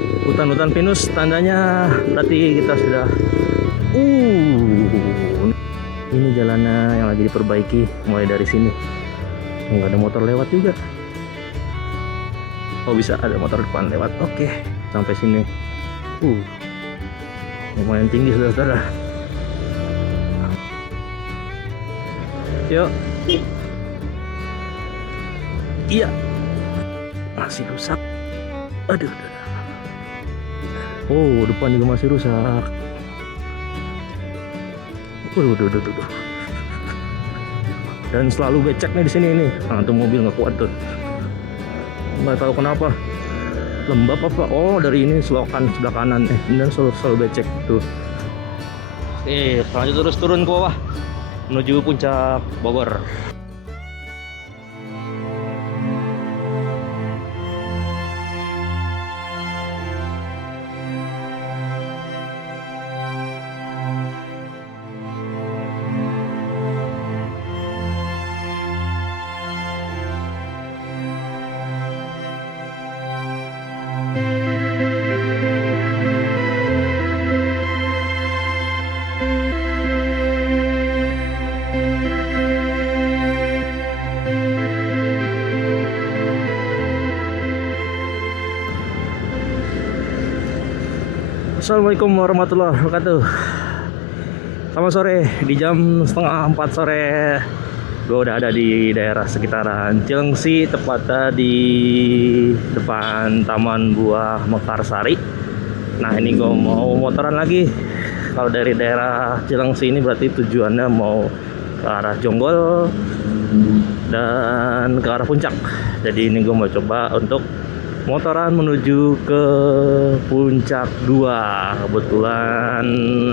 Hutan-hutan pinus tandanya berarti kita sudah ini jalannya yang lagi diperbaiki mulai dari sini. Nggak ada motor lewat juga. Oh bisa ada motor depan lewat. Oke, sampai sini. Lumayan tinggi saudara-saudara. Yuk. Iya. Masih rusak. Aduh. Oh, depan juga masih rusak. Waduh. Dan selalu becek nih di sini nih. Nah, tuh mobil nggak kuat tuh. Nggak tahu kenapa. Lembab apa? Oh, dari ini selokan sebelah kanan. Ini selalu becek tuh. Lanjut terus turun ke bawah menuju puncak Bogor. Assalamualaikum warahmatullahi wabarakatuh. Selamat sore, di jam setengah 4 sore gue udah ada di daerah sekitaran Cilengsi, tepatnya di depan Taman Buah Mekarsari. Nah ini gue mau motoran lagi. Kalau dari daerah Cilengsi ini berarti tujuannya mau ke arah Jonggol dan ke arah puncak. Jadi ini gue mau coba untuk motoran menuju ke puncak 2. Kebetulan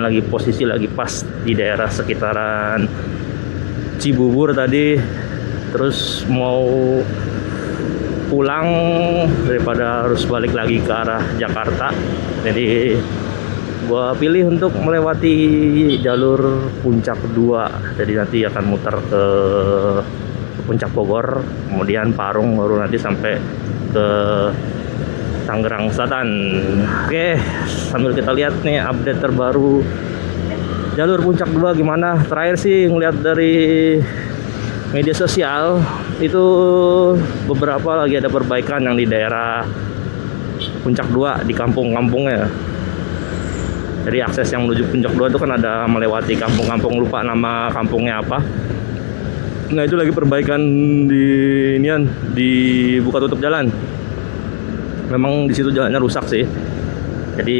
lagi posisi lagi pas di daerah sekitaran Cibubur tadi. Terus mau pulang daripada harus balik lagi ke arah Jakarta. Jadi gua pilih untuk melewati jalur puncak 2. Jadi nanti akan muter ke puncak Bogor, kemudian Parung, baru nanti sampai ke Tangerang Selatan. Oke, sambil kita lihat nih update terbaru jalur puncak 2 gimana. Terakhir sih ngeliat dari media sosial itu beberapa lagi ada perbaikan yang di daerah puncak 2 di kampung-kampungnya. Jadi akses yang menuju puncak 2 itu kan ada melewati kampung-kampung, lupa nama kampungnya apa. Nah itu lagi perbaikan di buka tutup jalan. Memang di situ jalannya rusak sih. Jadi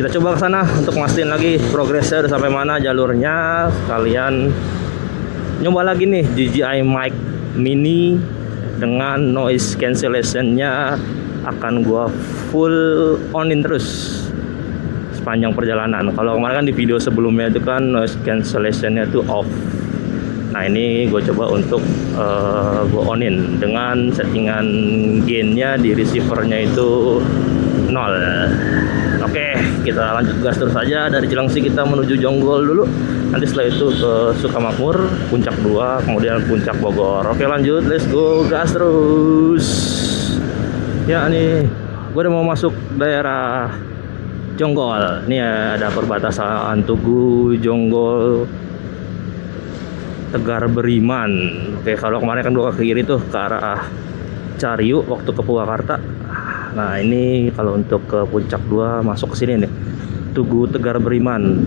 kita coba ke sana untuk mastiin lagi progresnya udah sampai mana jalurnya. Kalian nyoba lagi nih DJI Mic Mini dengan noise cancellation-nya akan gua full onin terus sepanjang perjalanan. Kalau kemarin kan di video sebelumnya itu kan noise cancellation-nya itu off. Nah ini gue coba untuk gue onin dengan settingan gainnya di receivernya itu 0. Oke, kita lanjut gas terus aja. Dari Cilengsi kita menuju Jonggol dulu. Nanti setelah itu ke Sukamakmur, puncak 2, kemudian puncak Bogor. Oke lanjut, let's go, gas terus. Ya nih, gue udah mau masuk daerah Jonggol. Ini ada perbatasan Tugu, Jonggol, Tegar Beriman. Oke, kalau kemarin kan gua ke kiri tuh ke arah Cariu waktu ke Purwakarta. Nah, ini kalau untuk ke puncak 2 masuk ke sini nih. Tugu Tegar Beriman.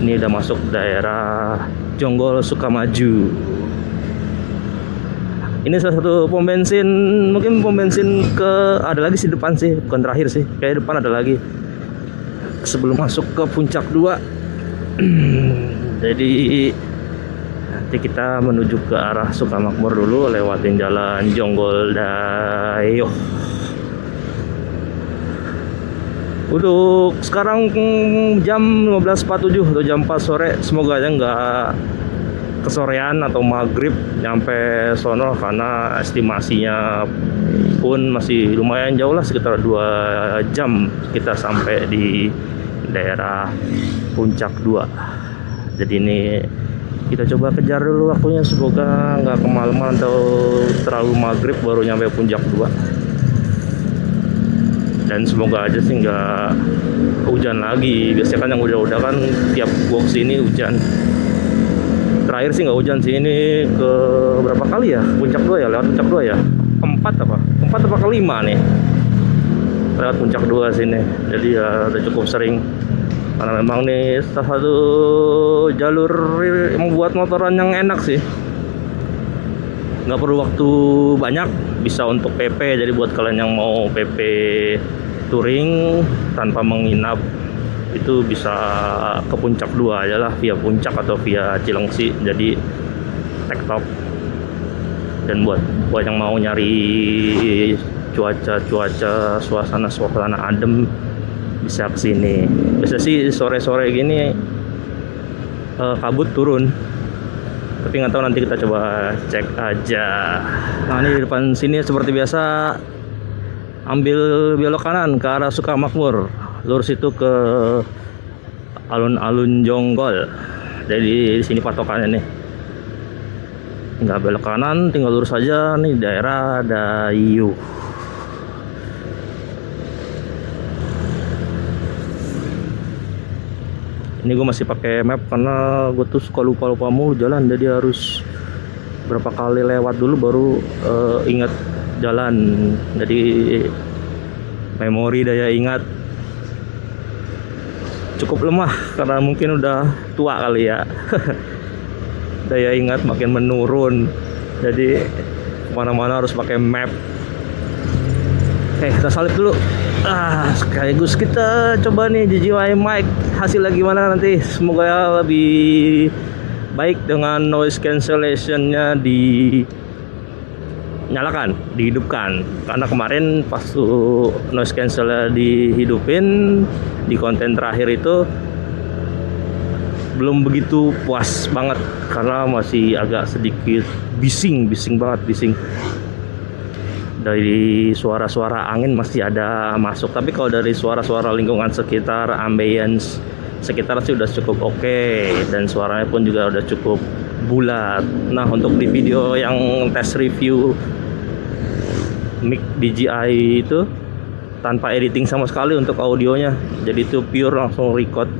Ini udah masuk daerah Jonggol Sukamaju. Ini salah satu pom bensin, mungkin pom bensin ke ada lagi sih depan sih, bukan terakhir sih. Kayak depan ada lagi. Sebelum masuk ke puncak 2. Jadi nanti kita menuju ke arah Sukamakmur dulu, lewatin jalan Jonggol Dayo. Untuk sekarang jam 15.47 atau jam 4 sore. Semoga aja nggak kesorean atau maghrib nyampe sono, karena estimasinya pun masih lumayan jauh lah, sekitar 2 jam kita sampai di daerah puncak 2. Jadi ini kita coba kejar dulu waktunya, semoga nggak kemalaman atau terlalu maghrib baru nyampe puncak 2. Dan Dan semoga aja sih nggak hujan lagi. Biasanya kan yang udah kan tiap box ini hujan. Terakhir sih nggak hujan sih, ini ke berapa kali ya? Puncak 2 ya, lewat puncak 2 ya. Keempat apa kelima nih lewat puncak 2 sini. Jadi ya udah cukup sering, karena memang nih salah satu jalur yang buat motoran yang enak sih. Nggak perlu waktu banyak, bisa untuk PP. Jadi buat kalian yang mau PP touring tanpa menginap, itu bisa ke puncak 2 aja lah, via puncak atau via Cilengsi, jadi tektop. Dan buat yang mau nyari cuaca suasana adem, bisa kesini. Biasa sih sore-sore gini kabut turun, tapi nggak tahu, nanti kita coba cek aja. Nah, ini di depan sini seperti biasa, ambil belok kanan ke arah Sukamakmur, lurus itu ke alun-alun Jonggol. Jadi di sini patokannya nih, nggak belok kanan, tinggal lurus aja. Nih daerah Dayu. Ini gue masih pakai map karena gue tuh suka lupa mulu jalan, jadi harus berapa kali lewat dulu baru ingat jalan. Jadi memori daya ingat cukup lemah karena mungkin udah tua kali ya. Daya ingat makin menurun, jadi mana-mana harus pakai map. Kita salip dulu. Sekaligus kita coba nih JJY mic hasilnya gimana nanti. Semoga lebih baik dengan noise cancellationnya dinyalakan, dihidupkan. Karena kemarin pas noise cancelnya dihidupin di konten terakhir itu belum begitu puas banget, karena masih agak sedikit bising banget. Dari suara-suara angin masih ada masuk, tapi kalau dari suara-suara lingkungan sekitar, ambience sekitar sih udah cukup oke, dan suaranya pun juga udah cukup bulat. Nah, untuk di video yang tes review mic DJI itu tanpa editing sama sekali untuk audionya, jadi itu pure langsung record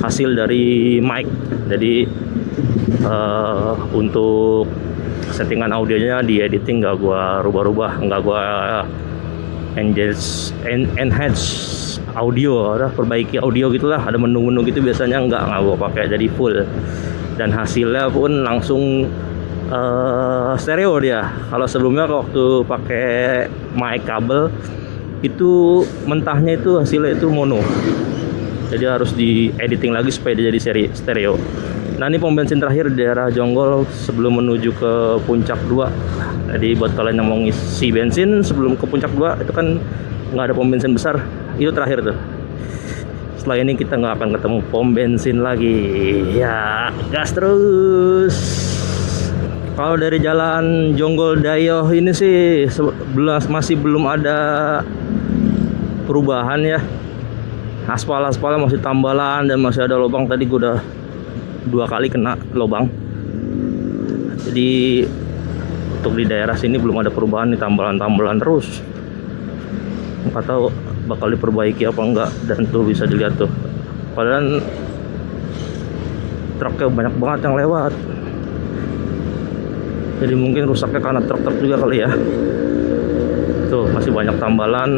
hasil dari mic. Jadi untuk settingan audionya di editing nggak gua rubah-rubah, nggak gua enhance audio, perbaiki audio gitulah. Ada menu-menu gitu biasanya nggak gua pakai, jadi full. Dan hasilnya pun langsung stereo dia. Kalau sebelumnya waktu pakai mic kabel itu mentahnya itu hasilnya itu mono, jadi harus di editing lagi supaya dia jadi stereo. Nah, ini pom bensin terakhir di daerah Jonggol sebelum menuju ke puncak 2. Jadi buat kalian yang mau ngisi bensin sebelum ke puncak 2 itu kan nggak ada pom bensin besar, itu terakhir tuh. Setelah ini kita nggak akan ketemu pom bensin lagi. Ya, gas terus. Kalau dari jalan Jonggol Dayo ini sih masih belum ada perubahan ya. Aspalnya masih tambalan dan masih ada lubang. Tadi gue udah 2 kali kena lubang. Jadi untuk di daerah sini belum ada perubahan nih, tambalan terus. Nggak tahu bakal diperbaiki apa enggak, dan tuh bisa dilihat tuh. Padahal truknya banyak banget yang lewat. Jadi mungkin rusaknya karena truk juga kali ya. Tuh masih banyak tambalan.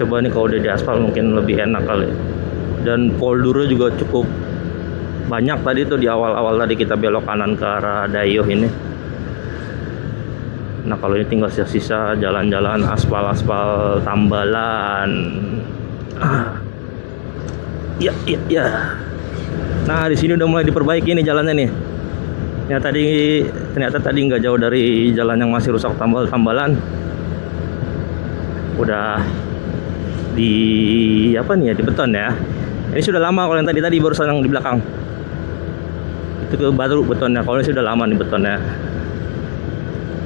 Coba nih kalau udah di aspal mungkin lebih enak kali. Dan poldurnya juga cukup banyak tadi tuh di awal-awal tadi kita belok kanan ke arah Dayo ini. Nah, kalau ini tinggal sisa-sisa jalan-jalan aspal tambalan. Ya. Nah, di sini udah mulai diperbaiki nih jalannya nih. Ya ternyata tadi nggak jauh dari jalan yang masih rusak tambalan. Udah di beton ya. Ini sudah lama, kalau yang tadi barusan yang di belakang. Itu baru betonnya, kalau ini sudah lama nih betonnya.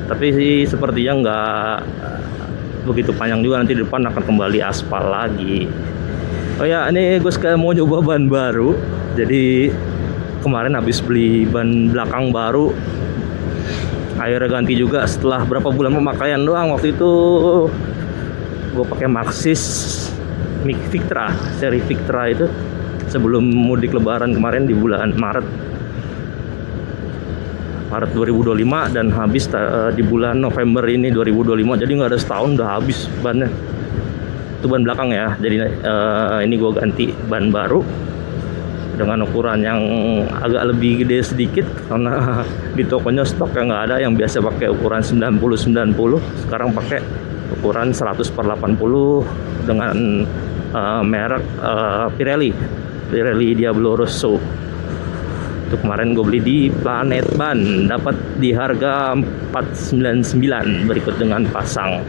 Tapi sih sepertinya nggak begitu panjang juga, nanti di depan akan kembali aspal lagi. Oh ya, ini gue sekarang mau nyoba ban baru. Jadi kemarin habis beli ban belakang baru, akhirnya ganti juga setelah berapa bulan pemakaian doang. Waktu itu gue pakai Maxxis Victra, seri Victra itu sebelum mudik lebaran kemarin di bulan Maret 2025 dan habis di bulan November ini 2025. Jadi nggak ada setahun udah habis bannya. Itu ban belakang ya. Jadi ini gue ganti ban baru dengan ukuran yang agak lebih gede sedikit karena di tokonya stoknya nggak ada. Yang biasa pakai ukuran 90-90, sekarang pakai ukuran 100/80 dengan merek Pirelli Diablo Rosso. Itu kemarin gue beli di Planet Ban, dapat di harga 499 berikut dengan pasang.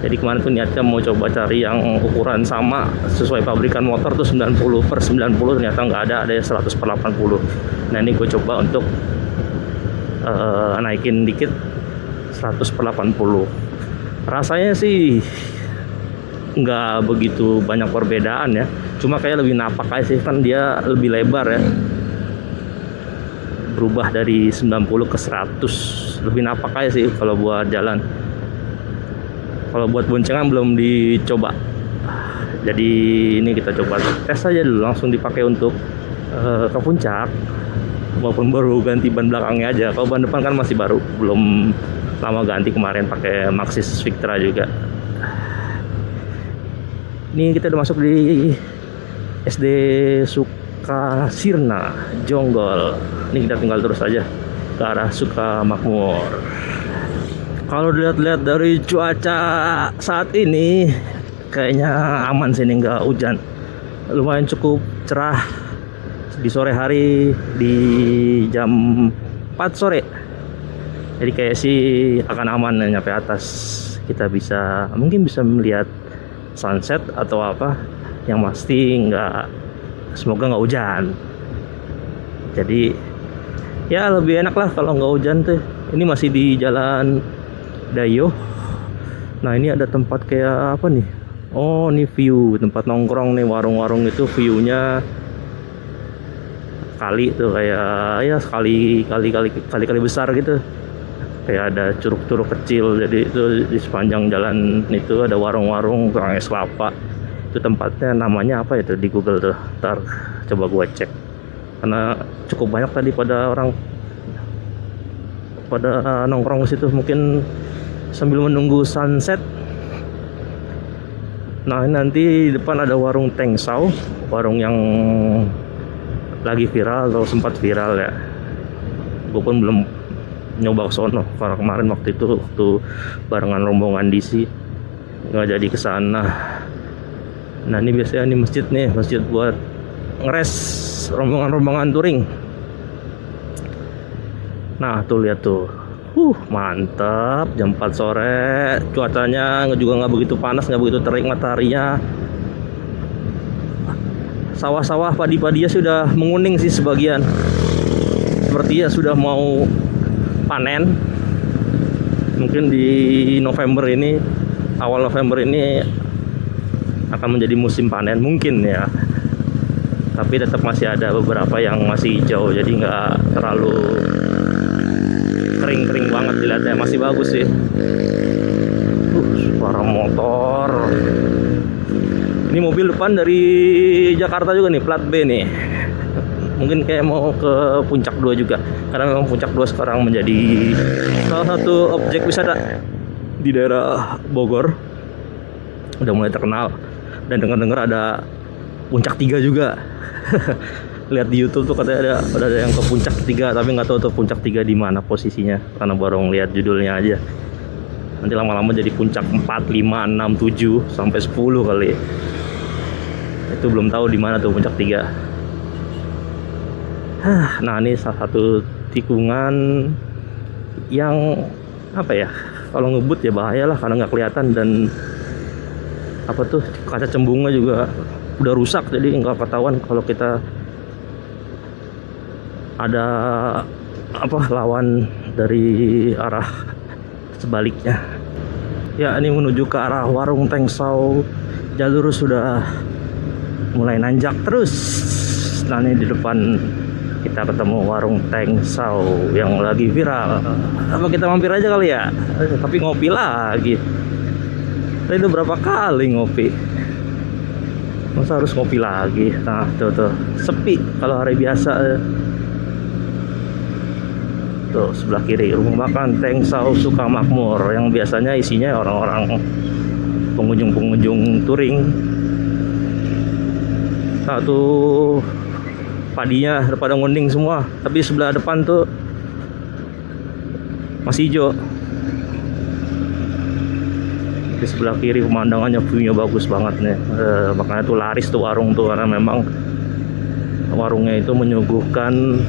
Jadi kemarin tuh niatnya mau coba cari yang ukuran sama sesuai pabrikan motor tuh 90/90, ternyata nggak ada yang 100/80. Nah ini gue coba untuk naikin dikit 100/80. Rasanya sih nggak begitu banyak perbedaan ya, cuma kayak lebih napak aja sih, kan dia lebih lebar ya, berubah dari 90 ke 100, lebih napak aja sih kalau buat jalan. Kalau buat boncengan belum dicoba, jadi ini kita coba tes aja dulu, langsung dipakai untuk ke puncak, walaupun baru ganti ban belakangnya aja. Kalau ban depan kan masih baru, belum lama ganti, kemarin pakai Maxxis Victra juga. Ini kita udah masuk di SD Sukasirna Jonggol. Ini kita tinggal terus aja ke arah Sukamakmur. Kalau dilihat-lihat dari cuaca saat ini kayaknya aman sini, nggak hujan, lumayan cukup cerah di sore hari di jam 4 sore. Jadi kayak sih akan aman nyampe atas, kita mungkin bisa melihat sunset atau apa, yang pasti semoga nggak hujan. Jadi ya lebih enak lah kalau nggak hujan tuh. Ini masih di Jalan Dayo. Nah ini ada tempat kayak apa nih? Oh ini view tempat nongkrong nih, warung-warung itu viewnya kali tuh, kayak ya kali besar gitu. Kayak ada curug-curug kecil, jadi itu di sepanjang jalan itu ada warung-warung tukang es kelapa. Itu tempatnya namanya apa itu di Google tuh, ntar coba gua cek, karena cukup banyak tadi pada nongkrong di situ, mungkin sambil menunggu sunset. Nah nanti di depan ada warung Tengsau, warung yang lagi viral atau sempat viral ya. Gue pun belum nyoba ke sono karena kemarin waktu barengan rombongan DC nggak jadi kesana. Nah ini biasanya ini masjid buat ngeres rombongan touring. Nah tuh lihat tuh, mantap, jam 4 sore, cuacanya juga nggak begitu panas, nggak begitu terik mataharinya. Sawah-sawah padi-padinya sudah menguning sih sebagian, sepertinya sudah mau panen. Mungkin di November ini, awal November ini akan menjadi musim panen mungkin ya. Tapi tetap masih ada beberapa yang masih hijau, jadi nggak terlalu kering banget dilihatnya, masih bagus sih. Suara motor. Ini mobil depan dari Jakarta juga nih, plat B nih. Mungkin kayak mau ke Puncak 2 juga, karena memang Puncak 2 sekarang menjadi salah satu objek wisata di daerah Bogor, udah mulai terkenal. Dan dengar-dengar ada Puncak 3 juga. Lihat di YouTube tuh katanya ada yang ke Puncak 3, tapi nggak tahu tuh Puncak 3 di mana posisinya, karena baru ngeliat judulnya aja. Nanti lama-lama jadi Puncak 4, 5, 6, 7 sampai 10 kali. Itu belum tahu di mana tuh Puncak 3. Nah ini salah satu tikungan yang apa ya, kalau ngebut ya bahaya lah karena nggak kelihatan, dan apa tuh kaca cembungnya juga udah rusak, jadi nggak ketahuan kalau kita ada lawan dari arah sebaliknya. Ya ini menuju ke arah warung Tengsau, jalur sudah mulai nanjak terus. Nah ini di depan kita ketemu warung Tengsau yang lagi viral. Apa kita mampir aja kali ya? Tapi ngopi lagi. Tadi udah berapa kali ngopi, masa harus ngopi lagi? Nah tuh sepi kalau hari biasa. Tuh sebelah kiri rumah makan Teng Sao Sukamakmur, yang biasanya isinya orang-orang pengunjung touring. Nah tuh padinya udah pada ngunting semua, tapi sebelah depan tuh masih hijau. Di sebelah kiri pemandangannya view-nya bagus banget nih. Makanya tuh laris tuh warung tuh, karena memang warungnya itu menyuguhkan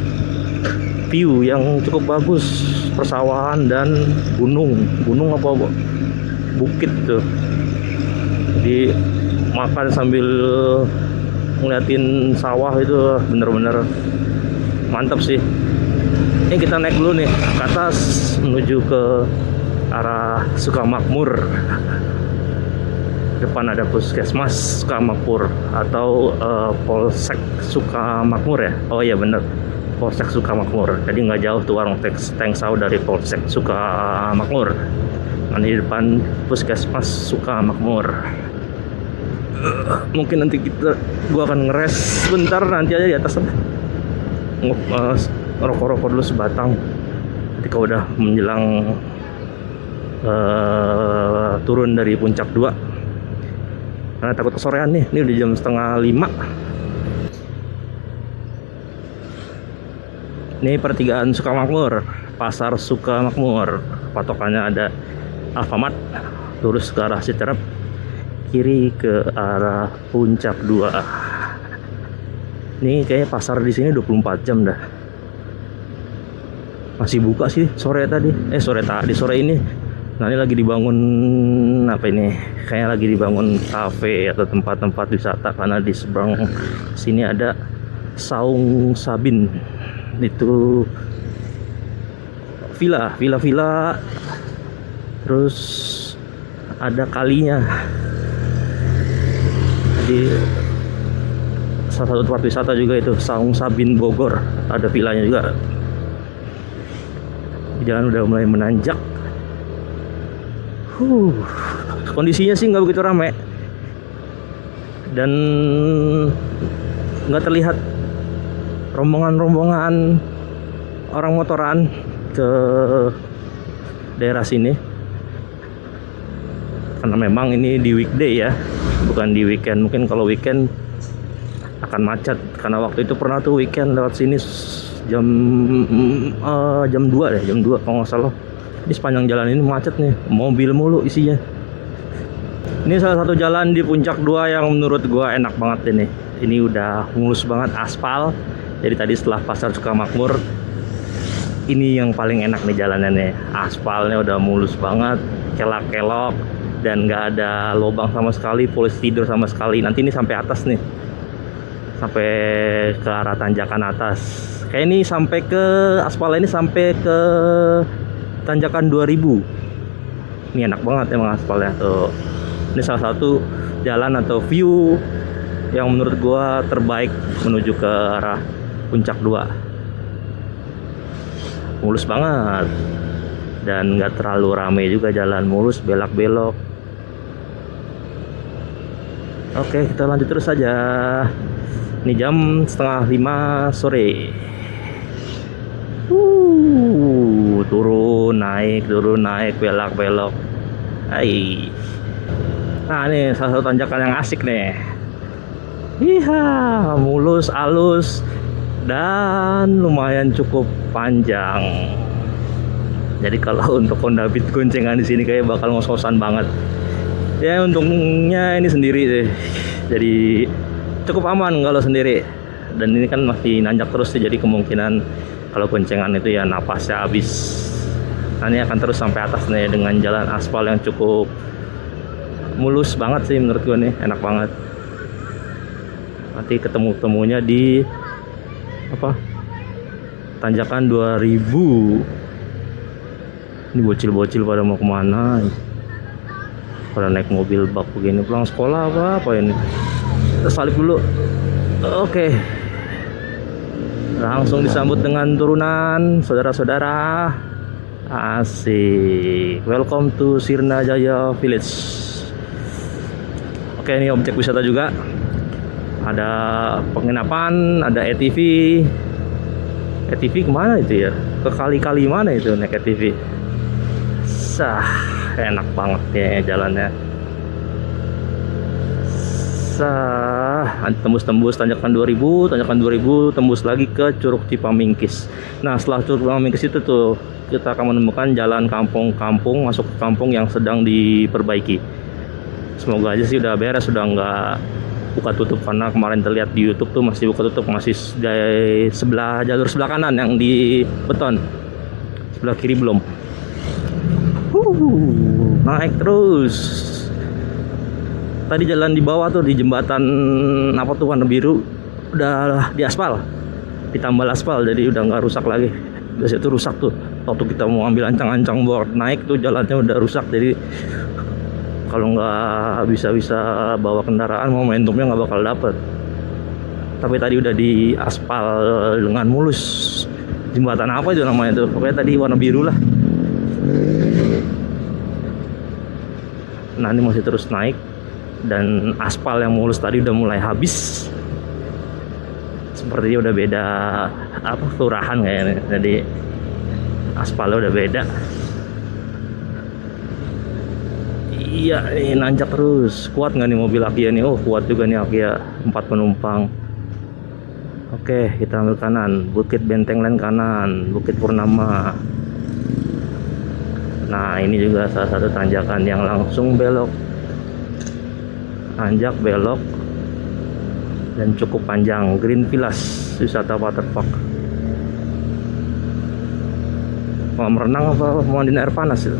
view yang cukup bagus, persawahan dan gunung apa bukit tuh. Jadi makan sambil ngeliatin sawah itu bener-bener mantap sih. Ini kita naik dulu nih ke atas menuju ke arah Sukamakmur. Depan ada Puskesmas Sukamakmur atau Polsek Sukamakmur ya. Oh iya bener, Polsek Sukamakmur. Jadi nggak jauh tuh warung Teng Sao dari Polsek Sukamakmur. Di depan Puskesmas Sukamakmur. Mungkin nanti gua akan ngeres bentar, nanti aja di atas rokok-rokok dulu sebatang ketika udah menjelang turun dari puncak 2, karena takut kesorean nih. Ini udah jam 4:30. Ini pertigaan Sukamakmur, pasar Sukamakmur. Patokannya ada Alfamart, lurus ke arah Citerep, kiri ke arah puncak 2. Ini kayaknya pasar di sini 24 jam dah. Masih buka sih sore ini. Nah ini lagi dibangun apa ini? Kayaknya lagi dibangun kafe atau tempat-tempat wisata, karena di seberang sini ada Saung Sabin. Itu villa. Terus ada kalinya. Jadi salah satu tempat wisata juga itu Saung Sabin Bogor, ada villanya juga. Jalan udah mulai menanjak. Kondisinya sih nggak begitu ramai dan nggak terlihat rombongan orang motoran ke daerah sini, karena memang ini di weekday ya, bukan di weekend. Mungkin kalau weekend akan macet, karena waktu itu pernah tuh weekend lewat sini jam 2 kalau nggak salah. Ini sepanjang jalan ini macet nih, mobil mulu isinya. Ini salah satu jalan di puncak 2 yang menurut gua enak banget ini. Ini udah mulus banget, aspal. Jadi tadi setelah pasar Sukamakmur, ini yang paling enak nih jalannya nih. Aspalnya udah mulus banget, kelak-kelok, dan nggak ada lubang sama sekali, polisi tidur sama sekali. Nanti ini sampai atas nih, sampai ke arah tanjakan atas. Kayak ini sampai ke aspal ini sampai ke tanjakan 2000. Ini enak banget emang aspalnya tuh. Ini salah satu jalan atau view yang menurut gua terbaik menuju ke arah puncak 2. Mulus banget dan nggak terlalu ramai juga, jalan mulus, belok-belok. Oke, kita lanjut terus saja. Ini jam 4:30 sore. Turun naik belok-belok. Hai. Nah, ini salah satu tanjakan yang asik nih. Iya, mulus, alus, dan lumayan cukup panjang. Jadi kalau untuk Honda Beat goncengan di sini kayak bakal ngos-ngosan banget. Ya untungnya ini sendiri sih, jadi cukup aman kalau sendiri. Dan ini kan masih nanjak terus sih, jadi kemungkinan kalau goncengan itu ya napasnya habis. Nah, ini akan terus sampai atas nih dengan jalan aspal yang cukup mulus banget sih menurut gue nih, enak banget. Nanti ketemu-temunya di apa? Tanjakan 2000. Ini bocil-bocil pada mau kemana? Pada naik mobil bak begini, pulang sekolah apa ini? Kita salip dulu. Oke. Langsung disambut dengan turunan, saudara-saudara. Asik. Welcome to Sirna Jaya Village. Oke, ini objek wisata juga. Ada penginapan, ada ATV. ATV kemana itu ya? Ke kali-kali mana itu naik ATV? Sah, enak banget ya jalannya. Tembus-tembus tanjakan 2000, tembus lagi ke Curug Cipamingkis. Nah, setelah Curug Cipamingkis itu tuh kita akan menemukan jalan kampung-kampung masuk ke kampung yang sedang diperbaiki. Semoga aja sih udah beres, sudah nggak buka tutup, karena kemarin terlihat di YouTube tuh masih buka tutup, masih dari jalur sebelah kanan yang di beton, sebelah kiri belum. Naik terus. Tadi jalan di bawah tuh di jembatan apa tuh warna biru udah di aspal, ditambal aspal, jadi udah nggak rusak lagi. Biasanya itu rusak tuh waktu kita mau ambil ancang-ancang board naik tuh jalannya udah rusak, jadi kalau nggak bisa bawa kendaraan momentumnya nggak bakal dapet. Tapi tadi udah di aspal dengan mulus. Jembatan apa itu namanya tuh, pokoknya tadi warna biru lah. Nah, ini masih terus naik dan aspal yang mulus tadi udah mulai habis. Sepertinya udah beda apa kelurahan kayaknya, jadi aspalnya udah beda. Iya, ini nanjak terus. Kuat nggak nih mobil Akia nih? Oh, kuat juga nih Akia, 4 penumpang. Oke, kita ambil kanan, Bukit Benteng Lain kanan, Bukit Purnama. Nah, ini juga salah satu tanjakan yang langsung belok, tanjak belok dan cukup panjang. Green Villas, wisata waterpark. Mau merenang apa mau mandi air panas itu?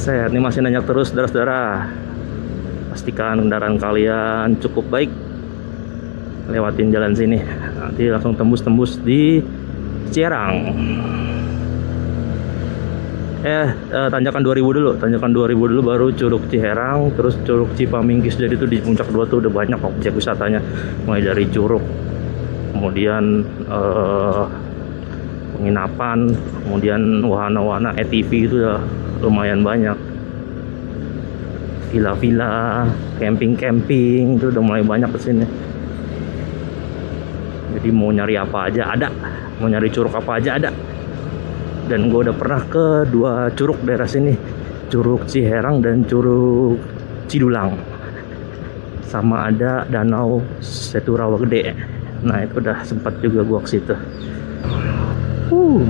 Set, ini masih nanjak terus, saudara-saudara. Pastikan kendaraan kalian cukup baik lewatin jalan sini. Nanti langsung tembus di Ciherang. Tanjakan 2000 dulu, tanjakan 2000 dulu baru Curug Ciherang, terus Curug Cipamingkis. Jadi itu di puncak 2 tuh udah banyak objek wisatanya, mulai dari curug, kemudian penginapan, kemudian wahana-wahana ATV itu udah lumayan banyak. Villa-villa, camping-camping itu udah mulai banyak kesini. Jadi mau nyari apa aja ada, mau nyari curug apa aja ada. Dan gue udah pernah ke 2 curug daerah sini, Curug Ciherang dan Curug Cidulang, sama ada Danau Seturawa Gede. Nah, itu udah sempat juga gue ke situ.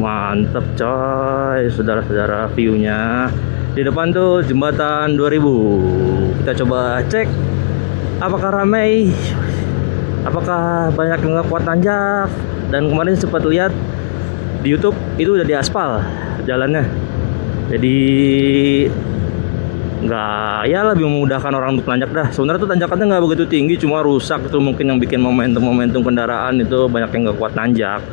Mantep coy, saudara-saudara, viewnya. Di depan tuh jembatan 2000. Kita coba cek apakah ramai, apakah banyak yang nggak kuat nanjak. Dan kemarin sempat lihat di YouTube itu udah diaspal jalannya, jadi nggak, ya lebih memudahkan orang untuk nanjak dah. Sebenarnya tuh tanjakannya nggak begitu tinggi, cuma rusak itu mungkin yang bikin momentum kendaraan itu banyak yang nggak kuat nanjak.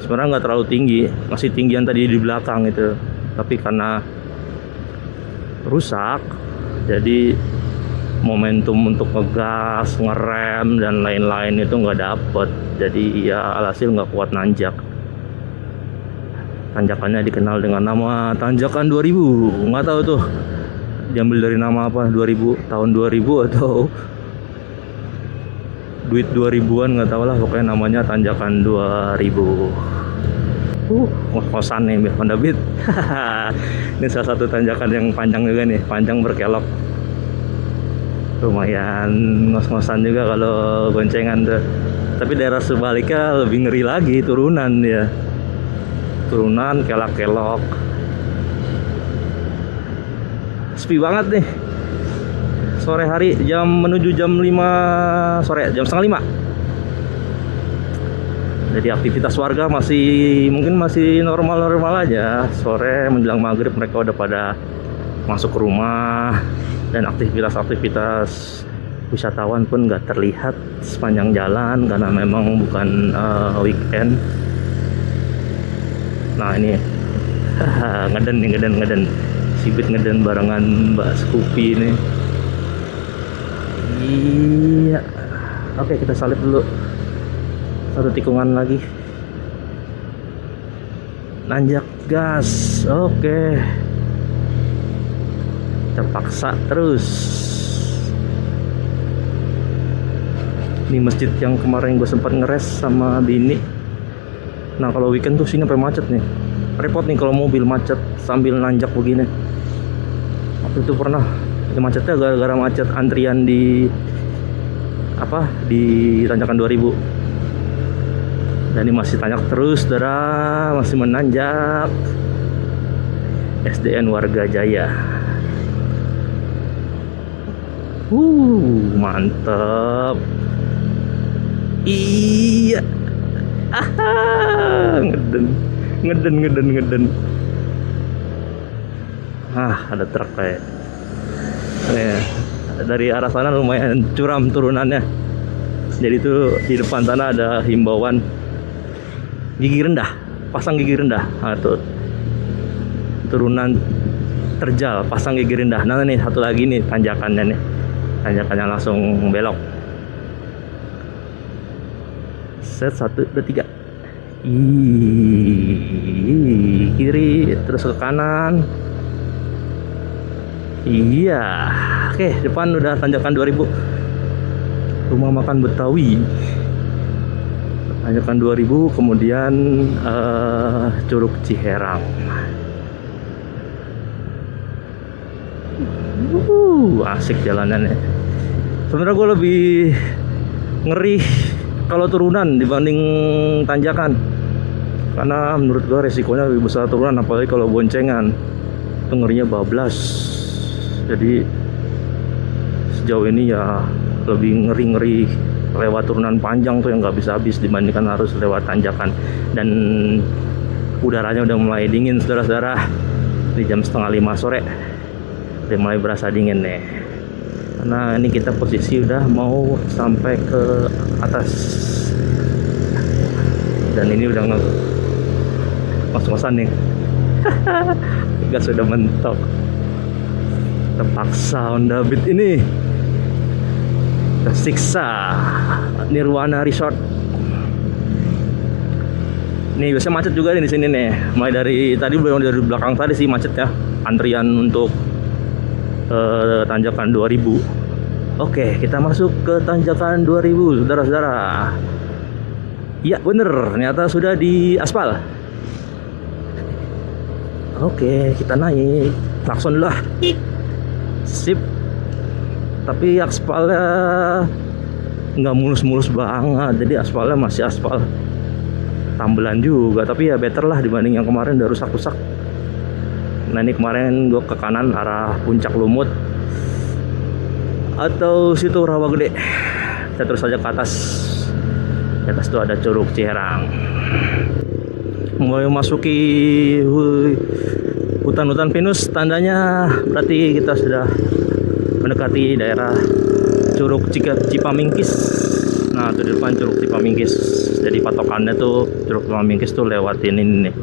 Sebenarnya nggak terlalu tinggi, masih tinggian tadi di belakang itu, tapi karena rusak jadi momentum untuk ngegas, ngerem dan lain-lain itu nggak dapet. Jadi ya alhasil nggak kuat nanjak. Tanjakannya dikenal dengan nama Tanjakan 2000. Nggak tahu tuh diambil dari nama apa, 2000, tahun 2000 atau duit 2000-an, nggak tahu lah, pokoknya namanya Tanjakan 2000. Ngos-ngosan nih Honda Beat. Ini salah satu tanjakan yang panjang juga nih, panjang berkelok. Lumayan ngos-ngosan juga kalau goncengan tuh. Tapi daerah sebaliknya lebih ngeri lagi, turunan ya. Turunan kelak-kelok. Sepi banget nih. Sore hari menuju jam 5 sore, jam setengah 5. Jadi aktivitas warga mungkin masih normal-normal aja. Sore menjelang maghrib mereka udah pada masuk ke rumah, dan aktivitas wisatawan pun nggak terlihat sepanjang jalan karena memang bukan weekend. Nah, ini ngeden Sibit ngeden barengan Mbak Scoopy ini. Iya. Oke, kita salib dulu. Satu tikungan lagi. nanjak gas. Oke, terpaksa terus. Ini masjid yang kemarin gue sempat ngeres sama bini. Nah kalau weekend tuh sini sampai macet nih. Repot nih kalau mobil macet sambil nanjak begini. Waktu itu pernah macetnya gara-gara macet antrian di tanjakan 2000. Dan ini masih tanjak terus, saudara, masih menanjak. SDN Warga Jaya. Mantep. Iya. Ngeden. Ada truk kayak. Dari arah sana lumayan curam turunannya. Jadi itu di depan sana ada himbauan gigi rendah, pasang gigi rendah. Nah, tuh turunan terjal, pasang gigi rendah. Nah nih satu lagi nih tanjakannya langsung belok. Set 1, 2, 3. Kiri terus ke kanan. Iya. Oke, depan udah tanjakan 2000. Rumah makan Betawi. Tanjakan 2000, kemudian Curug Ciherang. Asik jalanannya. Sebenarnya gue lebih ngeri kalau turunan dibanding tanjakan, karena menurut gue resikonya lebih besar turunan, apalagi kalau boncengan itu ngerinya bablas. Jadi sejauh ini ya lebih ngeri lewat turunan panjang tuh yang nggak bisa habis dibandingkan harus lewat tanjakan. Dan udaranya udah mulai dingin, saudara-saudara. Di jam 4:30 sore udah mulai berasa dingin nih. Karena ini kita posisi udah mau sampai ke atas. Dan ini udah ngos-ngosan nih. Gas sudah mentok. Terpaksa Honda Beat ini tersiksa. Nirwana Resort. Nih biasanya macet juga nih di sini nih. Mulai dari tadi, belum dari belakang tadi sih macet ya. Antrian untuk tanjakan 2000. Oke, kita masuk ke tanjakan 2000, saudara-saudara. Iya bener, ternyata sudah di aspal. Oke, kita naik. Klakson dulu lah. Sip. Tapi aspalnya nggak mulus-mulus banget. Jadi aspalnya masih aspal tambelan juga. Tapi ya better lah dibanding yang kemarin udah rusak-rusak. Nah ini kemarin gue ke kanan arah Puncak Lumut atau situ Rawa Gede. Kita terus saja ke atas. Di atas tuh ada Curug Ciherang. Mulai memasuki hutan-hutan pinus, tandanya berarti kita sudah mendekati daerah Curug Cipamingkis. Nah itu di depan Curug Cipamingkis. Jadi patokannya tuh Curug Cipamingkis tuh lewatin ini nih,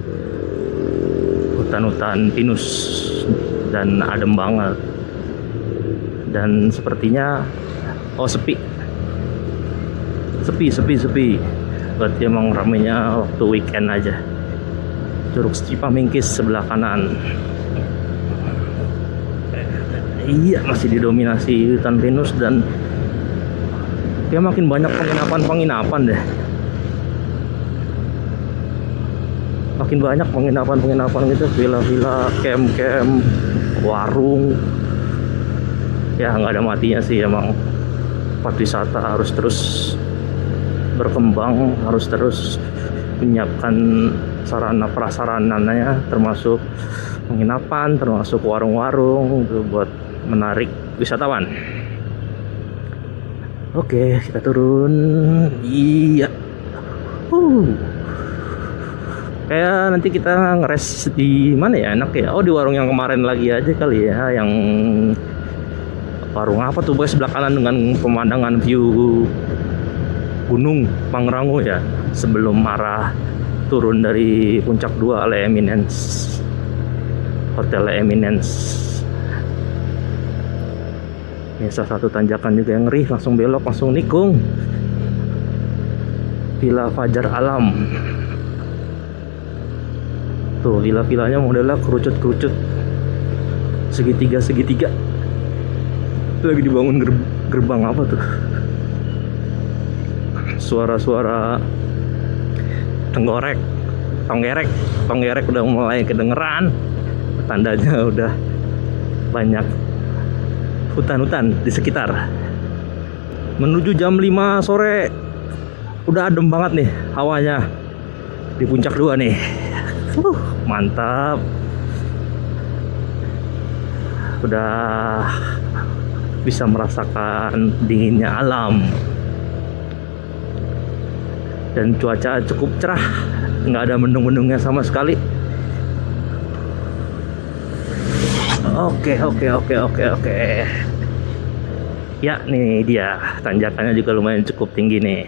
hutan-hutan pinus dan adem banget. Dan sepertinya sepi. Berarti emang ramenya waktu weekend aja. Curug Cipamingkis sebelah kanan. Iya, masih didominasi hutan pinus dan kayak makin banyak penginapan deh. Makin banyak penginapan gitu, villa-villa, camp-camp, warung. Ya nggak ada matinya sih, emang tempat wisata harus terus berkembang, harus terus menyiapkan sarana prasarananya, termasuk penginapan, termasuk warung-warung gitu, buat menarik wisatawan. Oke, kita turun. Iya. Kayak nanti kita ngeres di mana ya enak ya? Oh, di warung yang kemarin lagi aja kali ya, yang warung apa tuh, sebelah kanan dengan pemandangan view Gunung Pangrango ya, sebelum arah turun dari Puncak 2 Le Eminence, Hotel Le Eminence. Ini salah satu tanjakan juga yang ngeri, langsung belok, langsung nikung. Villa Fajar Alam. Tuh villa-villanya modelnya kerucut-kerucut, segitiga lagi dibangun gerbang apa tuh. Suara-suara tonggerek udah mulai kedengeran, tandanya udah banyak hutan-hutan di sekitar. Menuju jam 5 sore udah adem banget nih hawanya di puncak 2 nih. Mantap. Udah bisa merasakan dinginnya alam. Dan cuaca cukup cerah, nggak ada mendung-mendungnya sama sekali. Oke. Ya, nih dia tanjakannya juga lumayan cukup tinggi nih.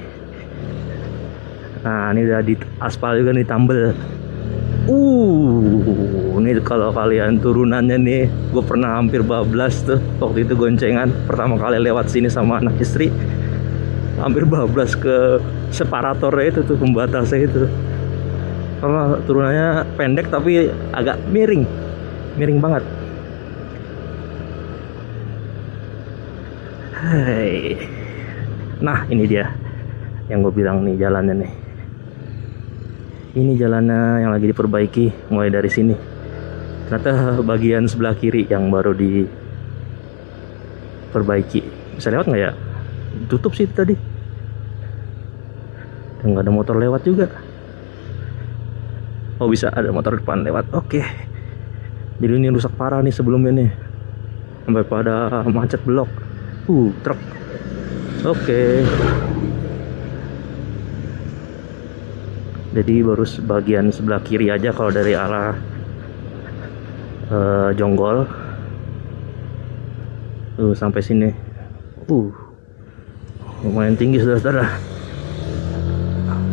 Nah, ini udah di aspal juga nih, tambel. Ini kalau kalian turunannya nih, gue pernah hampir bablas tuh. Waktu itu goncengan pertama kali lewat sini sama anak istri, hampir bablas ke separatornya itu tuh, pembatasnya itu. Karena turunannya pendek tapi agak miring banget. Hai. Nah, ini dia yang gue bilang nih jalannya nih. Ini jalannya yang lagi diperbaiki, mulai dari sini. Ternyata bagian sebelah kiri yang baru diperbaiki. Bisa lewat nggak ya? Tutup sih tadi. Dan nggak ada motor lewat juga. Oh, bisa ada motor depan lewat. Oke. Jadi ini rusak parah nih sebelumnya nih. Sampai pada macet blok. Truk. Oke. Jadi baru bagian sebelah kiri aja kalau dari arah Jonggol. Sampai sini. Lumayan tinggi saudara-saudara.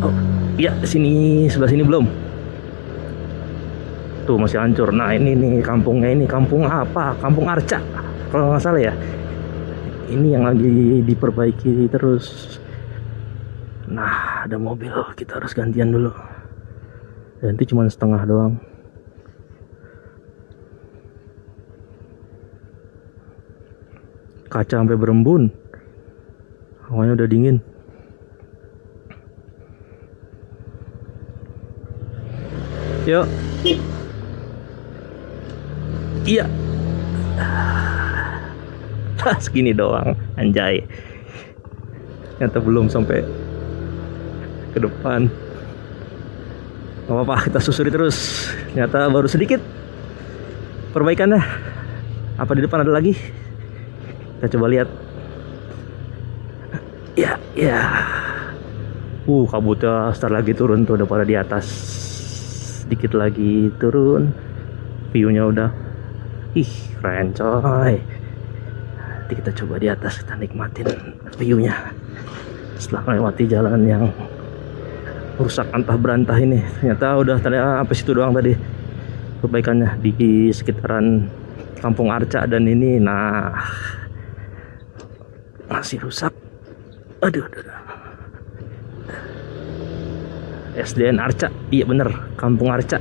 Oh, iya, sini sebelah sini belum. Tuh masih hancur. Nah, ini nih kampungnya, ini kampung apa? Kampung Arca kalau nggak salah ya. Ini yang lagi diperbaiki terus. Nah, ada mobil, kita harus gantian dulu. Ganti cuma setengah doang. Kaca sampai berembun. Hawanya udah dingin. Yuk. Iya. Segini doang, anjay. Ternyata belum sampai ke depan. Gak apa-apa, kita susuri terus. Ternyata baru sedikit perbaikannya. Apa di depan ada lagi? Kita coba lihat. Ya. Kabutnya start lagi turun tuh, udah pada di atas. Sedikit lagi turun. View-nya udah. Keren coy. Nanti kita coba di atas, kita nikmatin view-nya. Setelah melewati jalan yang rusak antah berantah ini. Ternyata udah sampai situ doang tadi perbaikannya di sekitaran Kampung Arca dan ini. Nah, masih rusak. Aduh. SDN Arca, iya bener, Kampung Arca,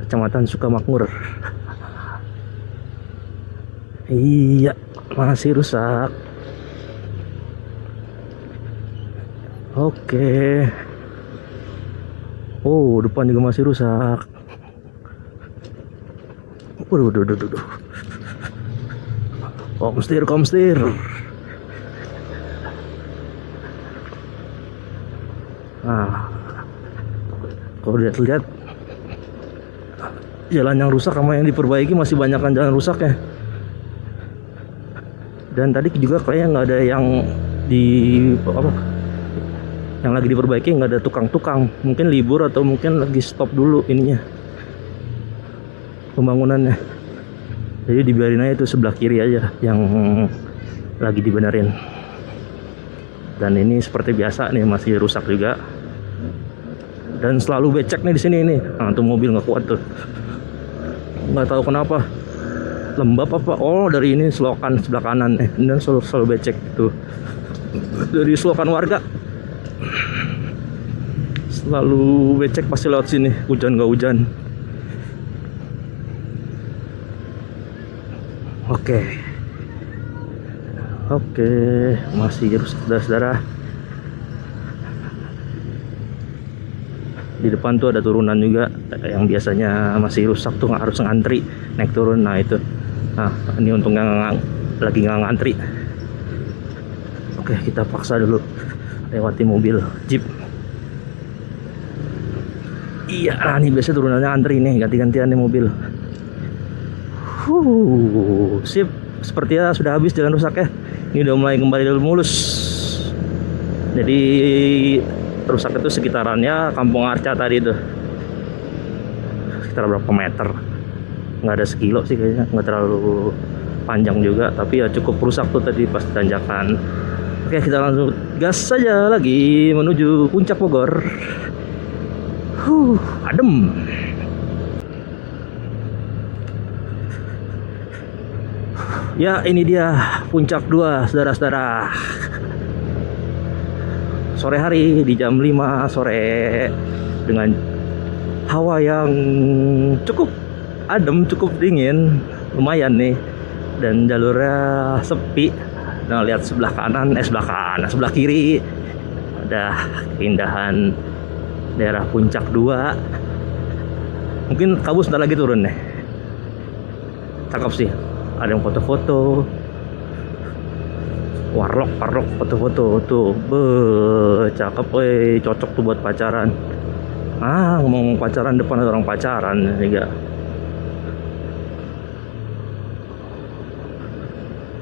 Kecamatan Sukamakmur. Iya, masih rusak. Oke. Depan juga masih rusak. Waduh. Komstir. Nah, kalau lihat jalan yang rusak sama yang diperbaiki masih banyakkan jalan rusak ya. Dan tadi juga kayaknya nggak ada yang yang lagi diperbaiki, nggak ada tukang-tukang. Mungkin libur atau mungkin lagi stop dulu ininya, pembangunannya. Jadi dibiarin aja itu sebelah kiri aja yang lagi dibenerin. Dan ini seperti biasa nih masih rusak juga. Dan selalu becek nih di sini nih. Nah, tuh mobil nggak kuat tuh. Nggak tahu kenapa. Lembab apa? Oh, dari ini selokan sebelah kanan. Dan selalu becek tuh. Dari selokan warga. Selalu becek pasti lewat sini, hujan gak hujan. Oke. Oke, masih rusak saudara-saudara. Di depan tuh ada turunan juga yang biasanya masih rusak tuh, nggak harus ngantri naik turun. Nah itu, nah ini untungnya lagi nggak ngantri. Oke, kita paksa dulu lewati mobil jeep. Iya, nah ini biasa turunannya antri nih, ganti-gantian nih mobil. Sip, sepertinya sudah habis jalan rusak ya. Ini udah mulai kembali mulus. Jadi rusak itu sekitarannya Kampung Arca tadi itu sekitar berapa meter, nggak ada sekilo sih kayaknya, nggak terlalu panjang juga, tapi ya cukup rusak tuh tadi pas tanjakan. Oke, kita langsung gas saja lagi menuju puncak Bogor. Adem. Ya, ini dia puncak 2 saudara-saudara. Sore hari di jam 5 sore dengan hawa yang cukup adem, cukup dingin, lumayan nih, dan jalurnya sepi. Nah, lihat sebelah kanan, sebelah kiri ada keindahan daerah puncak 2. Mungkin kabut sebentar lagi turun nih. Cakep sih, ada yang foto-foto. Warlock foto-foto tuh, cakep, cocok tuh buat pacaran. Ngomong pacaran, depan ada orang pacaran juga.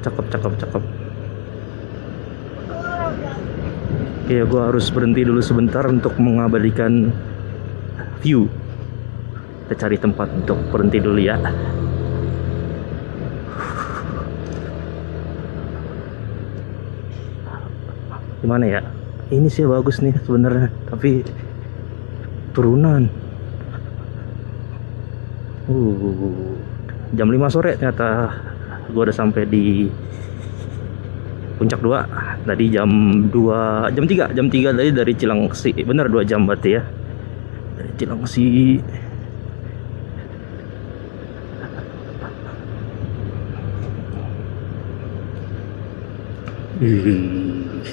Cakep. Ya, gua harus berhenti dulu sebentar untuk mengabadikan view. Kita cari tempat untuk berhenti dulu ya. Gimana ya? Ini sih bagus nih sebenarnya, tapi turunan. Jam 5 sore ternyata gua udah sampai di puncak 2. Tadi jam 3 tadi dari Cilengsi. Bener 2 jam berarti ya. Dari Cilengsi.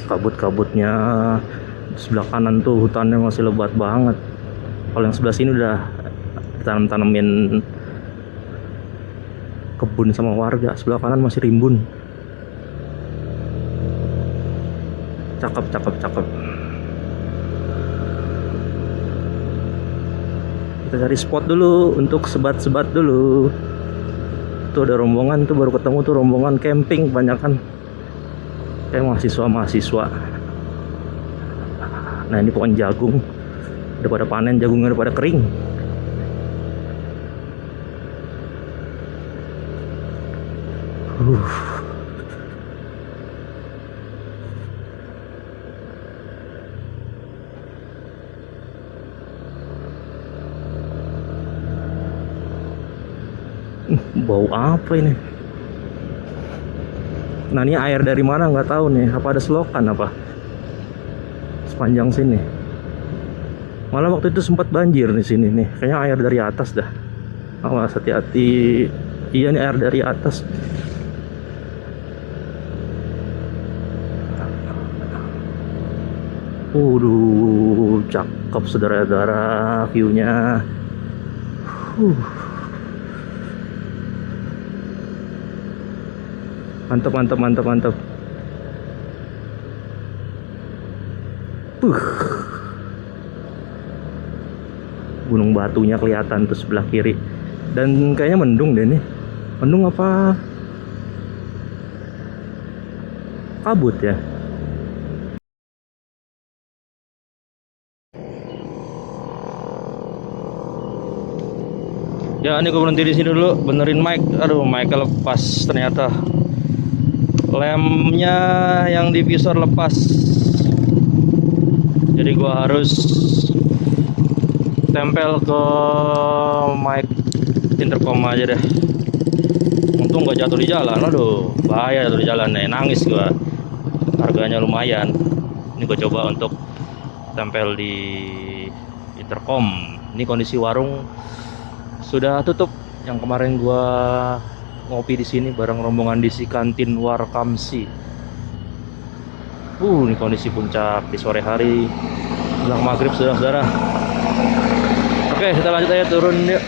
Kabut-kabutnya sebelah kanan tuh hutannya masih lebat banget. Kalau yang sebelah sini udah ditanam-tanamin kebun sama warga. Sebelah kanan masih rimbun. Cakep. Kita cari spot dulu untuk sebat-sebat dulu. Tuh ada rombongan tuh, baru ketemu tuh rombongan camping kebanyakan. Kayak mahasiswa. Nah, ini pohon jagung udah pada panen, jagungnya udah pada kering. Bau apa ini? Nah, ini air dari mana nggak tahu nih. Apa ada selokan apa sepanjang sini? Malah waktu itu sempat banjir di sini nih. Kayaknya air dari atas dah. Awas, hati-hati. Iya, nih air dari atas. Cakep saudara-saudara view-nya. Mantap. Gunung Batunya kelihatan tuh sebelah kiri. Dan kayaknya mendung deh nih. Mendung apa kabut ya? Ya, ini gue berhenti di sini dulu, benerin mic. Aduh, mic lepas ternyata. Lemnya yang diffuser lepas. Jadi gue harus tempel ke mic intercom aja deh. Untung gak jatuh di jalan. Aduh, bahaya jatuh di jalan nih. Nangis gue. Harganya lumayan. Ini gue coba untuk tempel di Intercom. Ini kondisi warung sudah tutup. Yang kemarin gua ngopi di sini bareng rombongan di si kantin Warkamsi. Ini kondisi puncak di sore hari menjelang maghrib, saudara-saudara. Oke, kita lanjut aja turun yuk.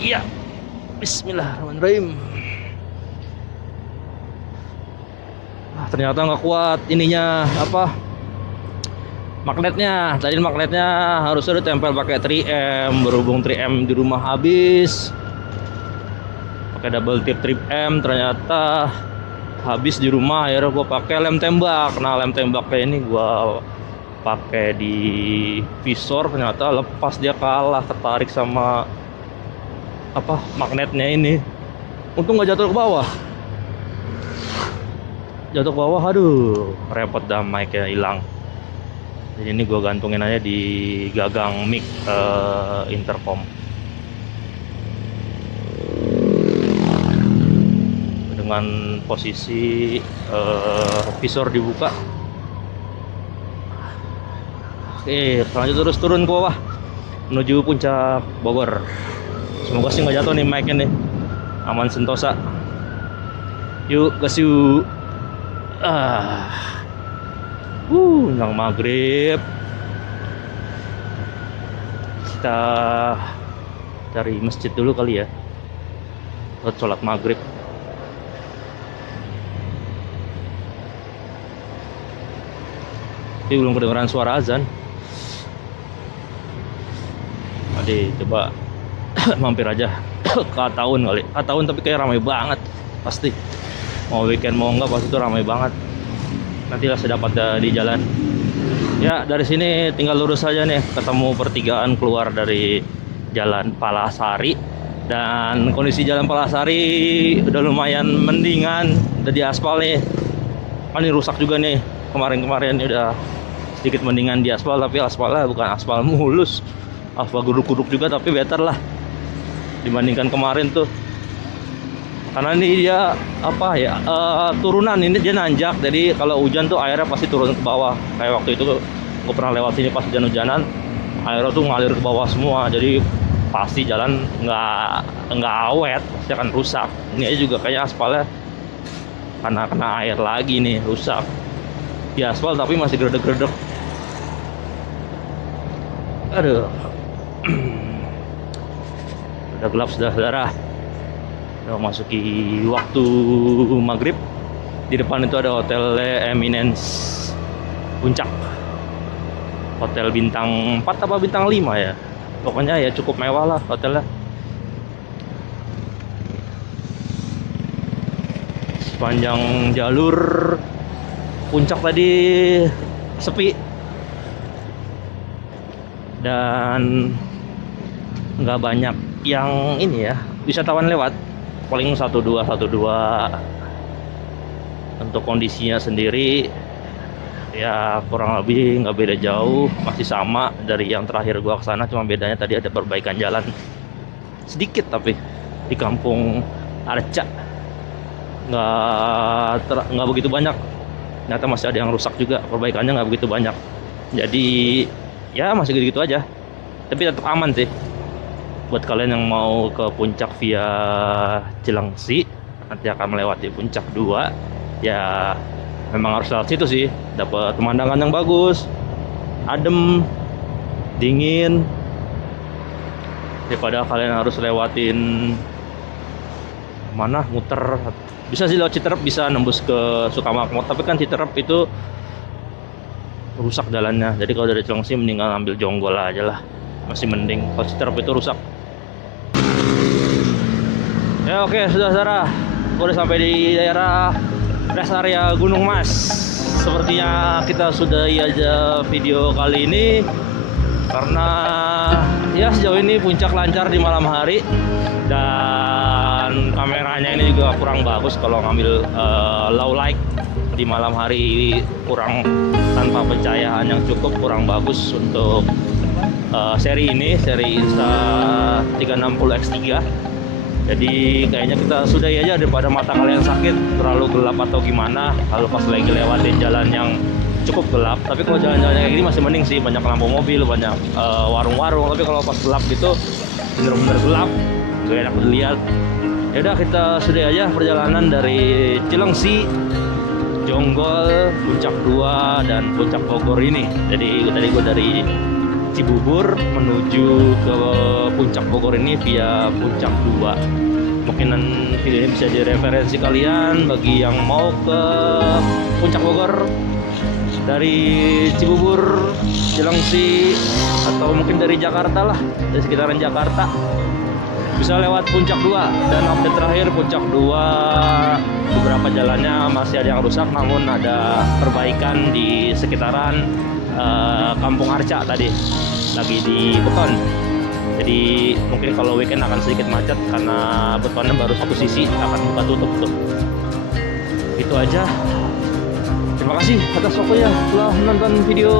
Iya. Bismillahirrahmanirrahim. Ternyata nggak kuat ininya magnetnya. Tadi magnetnya harusnya ditempel pakai 3M, berhubung 3M di rumah habis. Pakai double tip 3M ternyata habis di rumah, akhirnya gue pakai lem tembak. Nah, lem tembaknya ini gue pakai di visor, ternyata lepas, dia kalah, ketarik sama magnetnya ini. Untung nggak jatuh ke bawah. Jatuh ke bawah, aduh, repot dah, mic-nya hilang. Jadi ini gue gantungin aja di gagang mic intercom. Dengan posisi visor dibuka. Oke, lanjut terus turun ke bawah menuju puncak Bogor. Semoga sih nggak jatuh nih mic-nya nih, aman sentosa. Yuk gas yuk. Menjelang maghrib kita cari masjid dulu kali ya buat sholat maghrib. Tapi belum kedengeran suara azan. Aduh, coba mampir aja ke Ataun kali. Ataun tapi kayak ramai banget pasti. Mau weekend mau enggak pasti itu ramai banget. Nantilah saya dapat di jalan. Ya, dari sini tinggal lurus saja nih, ketemu pertigaan keluar dari Jalan Palasari. Dan kondisi Jalan Palasari udah lumayan mendingan, udah di aspal nih. Kan ini rusak juga nih. Kemarin-kemarin udah sedikit mendingan di aspal, tapi aspalnya bukan aspal mulus. Aspal guduk-guduk juga, tapi better lah dibandingkan kemarin tuh. Karena ini dia turunan, ini dia nanjak, jadi kalau hujan tuh airnya pasti turun ke bawah. Kayak waktu itu gue pernah lewat sini pas hujan-hujanan, airnya tuh ngalir ke bawah semua, jadi pasti jalan nggak awet, pasti akan rusak. Ini aja juga kayaknya aspalnya karena kena air lagi nih, rusak. Di aspal tapi masih gredek-gredek. Aduh. Udah gelap sudah, saudara. Udah masuki waktu maghrib. Di depan itu ada Hotel Eminence Puncak. Hotel bintang 4 apa bintang 5 ya. Pokoknya ya cukup mewah lah hotelnya. Sepanjang jalur puncak tadi sepi. Dan nggak banyak yang ini ya, wisatawan lewat. Paling 1-2. Untuk kondisinya sendiri ya kurang lebih nggak beda jauh, masih sama dari yang terakhir gua kesana, cuma bedanya tadi ada perbaikan jalan sedikit. Tapi di kampung Arca nggak begitu banyak, ternyata masih ada yang rusak juga, perbaikannya nggak begitu banyak. Jadi ya masih gitu-gitu aja, tapi tetap aman sih. Buat kalian yang mau ke puncak via Cilengsi, nanti akan melewati puncak 2, ya memang harus lewat situ sih. Dapat pemandangan yang bagus, adem, dingin, daripada kalian harus lewatin mana, muter. Bisa sih lewat Citerep, bisa nembus ke Sukamakmur, tapi kan Citerep itu rusak jalannya. Jadi kalau dari Cilengsi mendingan ambil Jonggol aja lah, masih mending. Kalau Citerep itu rusak. Ya oke, saudara, udah sampai di daerah rest area Gunung Mas. Sepertinya kita sudahi aja video kali ini, karena ya sejauh ini puncak lancar di malam hari, dan kameranya ini juga kurang bagus kalau ngambil low light di malam hari, kurang, tanpa pencahayaan yang cukup, kurang bagus untuk seri ini, seri Insta360X3. Jadi kayaknya kita sudahi aja daripada mata kalian sakit terlalu gelap atau gimana kalau pas lagi lewatin jalan yang cukup gelap. Tapi kalau jalan-jalan kayak gini masih mending sih, banyak lampu mobil, banyak warung-warung. Tapi kalau pas gelap gitu bener-bener gelap, gak enak dilihat. Ya udah, kita sudah aja perjalanan dari Cilengsi, Jonggol, Puncak 2 dan Puncak Bogor ini. Jadi tadi gue dari Cibubur menuju ke Puncak Bogor ini via Puncak 2. Mungkin video ini bisa jadi referensi kalian bagi yang mau ke Puncak Bogor dari Cibubur, Cilengsi, atau mungkin dari Jakarta lah, dari sekitaran Jakarta. Bisa lewat Puncak 2. Dan update terakhir, Puncak 2 beberapa jalannya masih ada yang rusak, namun ada perbaikan di sekitaran Kampung Arca tadi, lagi di beton. Jadi mungkin kalau weekend akan sedikit macet karena betonnya baru satu sisi akan buka tutup tuh. Itu aja. Terima kasih atas waktunya telah menonton video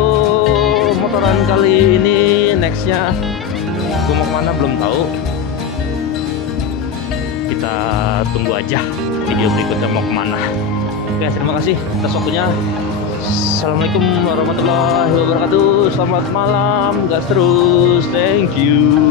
motoran kali ini. Nextnya gue mau kemana belum tahu. Kita tunggu aja video berikutnya mau kemana. Oke, terima kasih atas waktunya. Assalamualaikum warahmatullahi wabarakatuh. Selamat malam, gas terus. Thank you.